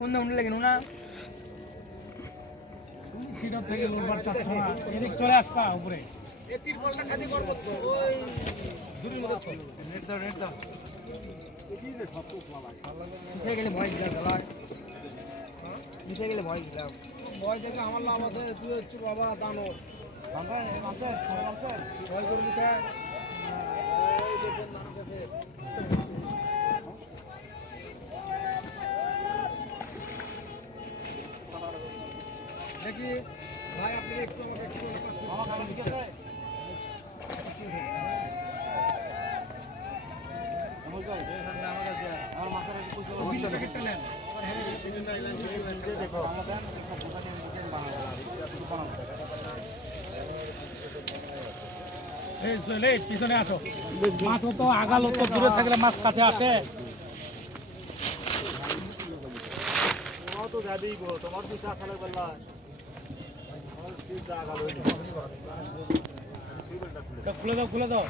কোন উঠে লাগে না? সিটার থেকে লোডবার চাচ্ছ না এদিক চলে আসবা উপরে। মিশে গেলে ভয় দাদা। মিশে গেলে ভয় দিলাম। ভয় থেকে আমার লাভ আছে তুই হচ্ছে বাবা দানো ভয় করবি কে? দেখি ভাই আপনি একটু আমাকে একটু প্যাকেটটা নেন। এই চলে পিছনে আসো। মাছ তো আগালো তো দূরে থাকলে মাছ কাছে আসে। তো খুলে দাও খুলে দাও